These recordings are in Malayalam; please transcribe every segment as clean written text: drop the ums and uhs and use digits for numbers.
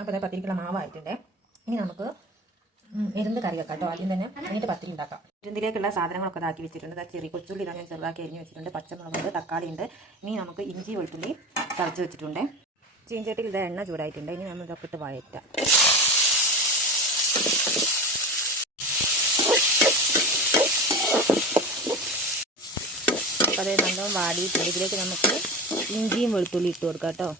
അപ്പോൾ അത് പത്തിരിക്കുള്ള മാവായിട്ടുണ്ട്. ഇനി നമുക്ക് എരുന്ത് കറി വെക്കാം കേട്ടോ. ആദ്യം തന്നെ എന്നിട്ട് പത്തിരി ഉണ്ടാക്കാം. എരുന്തിലേക്കുള്ള സാധനങ്ങളൊക്കെ ഇതാക്കി വെച്ചിട്ടുണ്ട്. ചെറിയ കൊച്ചുള്ളി ഇതാ ഞാൻ ചെറുതാക്കി അരിഞ്ഞ് വെച്ചിട്ടുണ്ട്. പച്ചമുളകുണ്ട്, തക്കാളി ഉണ്ട്. ഇനി നമുക്ക് ഇഞ്ചി വെളുത്തുള്ളി ചതച്ച് വെച്ചിട്ടുണ്ട്. ചീഞ്ചട്ടിയിൽ ഇത് എണ്ണ ചൂടായിട്ടുണ്ട്. ഇനി നമ്മൾ ഇതൊക്കെ ഇട്ട് വഴറ്റാം. അപ്പോൾ അത് നല്ലോണം വാടിയിട്ടുണ്ട്. ഇതിലേക്ക് നമുക്ക് ഇഞ്ചിയും വെളുത്തുള്ളി ഇട്ട് കൊടുക്കാം കേട്ടോ.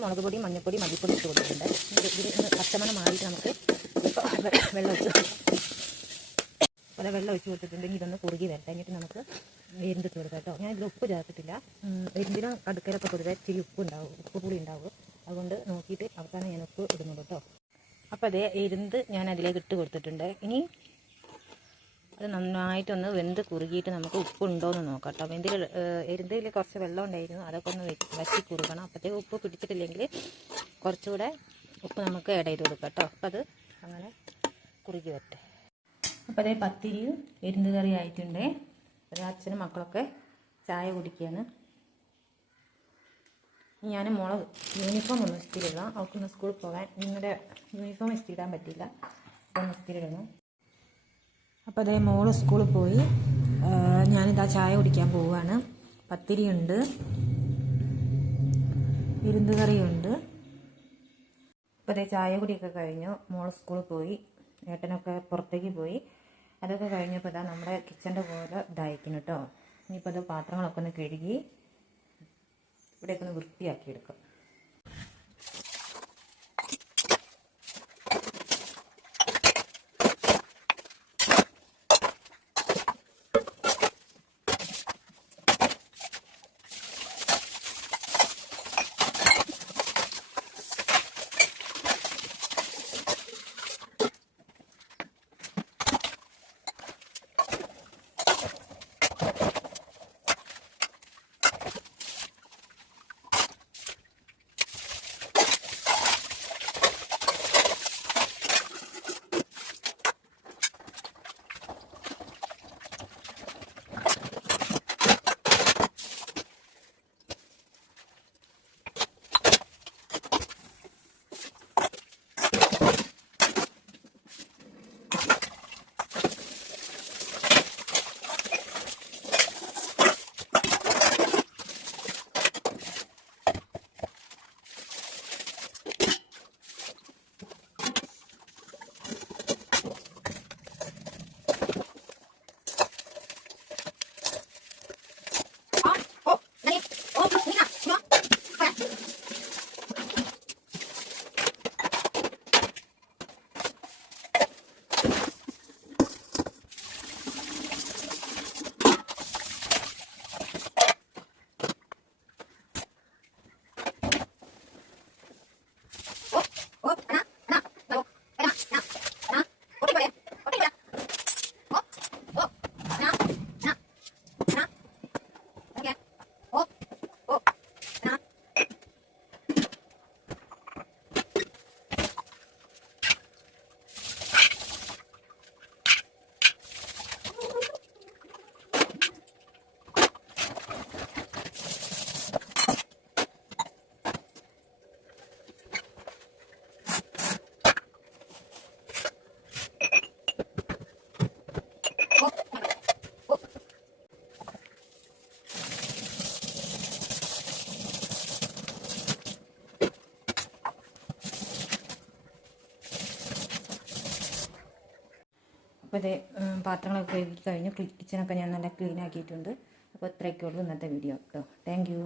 മുളക് പൊടി, മഞ്ഞൾപ്പൊടി, മല്ലിപ്പൊടി ഇട്ട് കൊടുത്തിട്ടുണ്ട്. ഇതിൽ പച്ചമണം മാറിയിട്ട് നമുക്ക് വെള്ളം ഒഴിച്ച് വെള്ളം ഒഴിച്ച് കൊടുത്തിട്ടുണ്ടെങ്കിൽ ഇതൊന്ന് കുറുകി വരട്ടെ. എന്നിട്ട് നമുക്ക് എരുന്തിട്ട് കൊടുക്കാം കേട്ടോ. ഞാൻ ഇതിൽ ഉപ്പ് ചേർത്തിട്ടില്ല. എരുന്തിനും കടുക്കലൊക്കെ പൊതുവെ ഇച്ചിരി ഉപ്പ് പുളി ഉണ്ടാവും. അതുകൊണ്ട് നോക്കിയിട്ട് അവസാനം ഞാൻ ഉപ്പ് ഇടുന്നുള്ളൂ കേട്ടോ. അപ്പോൾ അതേ എരുന്ത് ഞാൻ അതിലേക്ക് ഇട്ട് കൊടുത്തിട്ടുണ്ട്. ഇനി അത് നന്നായിട്ടൊന്ന് വെന്ത് കുറുകിയിട്ട് നമുക്ക് ഉപ്പുണ്ടോയെന്ന് നോക്കാം കേട്ടോ. എരുന്തിൽ കുറച്ച് വെള്ളം ഉണ്ടായിരുന്നു, അതൊക്കെ ഒന്ന് വറ്റി കുറുകണം. അപ്പോഴത്തേക്ക് ഉപ്പ് പിടിച്ചിട്ടില്ലെങ്കിൽ കുറച്ചുകൂടെ ഉപ്പ് നമുക്ക് ആഡ് ചെയ്ത് കൊടുക്കാം കേട്ടോ. അപ്പോൾ അത് അങ്ങനെ കുറുകി വരട്ടെ. അപ്പോൾ അതേ പത്തിരിയും എരുന്ത് കറി ആയിട്ടുണ്ട്. അച്ഛനും മക്കളൊക്കെ ചായ കുടിക്കുകയാണ്. ഞാൻ മോളെ യൂണിഫോം ഒന്ന് ഇസ്തിരിടണം. അവൾക്കൊന്ന് സ്കൂളിൽ പോകാൻ. നിങ്ങളുടെ യൂണിഫോം ഇസ്തിരിടാൻ പറ്റില്ല, അപ്പോൾ ഒന്ന് ഇസ്തിരിടണം. അപ്പോൾ അതേ മോള് സ്കൂളിൽ പോയി. ഞാനിതാ ചായ കുടിക്കാൻ പോവുകയാണ്. പത്തിരിയുണ്ട്, എരുന്ത് കറിയുണ്ട്. അപ്പോൾ അതേ ചായ കുടിയൊക്കെ കഴിഞ്ഞു. മോള് സ്കൂളിൽ പോയി, ഏട്ടനൊക്കെ പുറത്തേക്ക് പോയി. അതൊക്കെ കഴിഞ്ഞപ്പോൾ ഇതാ നമ്മുടെ കിച്ചൻ്റെ പോലെ ഇതായിരിക്കുന്നു കേട്ടോ. ഇനിയിപ്പോൾ അത് പാത്രങ്ങളൊക്കെ ഒന്ന് കഴുകി ഇവിടെയൊക്കെ ഒന്ന് വൃത്തിയാക്കിയെടുക്കാം. അപ്പോൾ ഇത് പാത്രങ്ങളൊക്കെ കഴുകി കഴിഞ്ഞു. കിച്ചണൊക്കെ ഞാൻ നല്ല ക്ലീൻ ആക്കിയിട്ടുണ്ട്. അപ്പോൾ ഇത്രയൊക്കെ ഉള്ളൂ ഇന്നത്തെ വീഡിയോ കേട്ടോ. Thank you.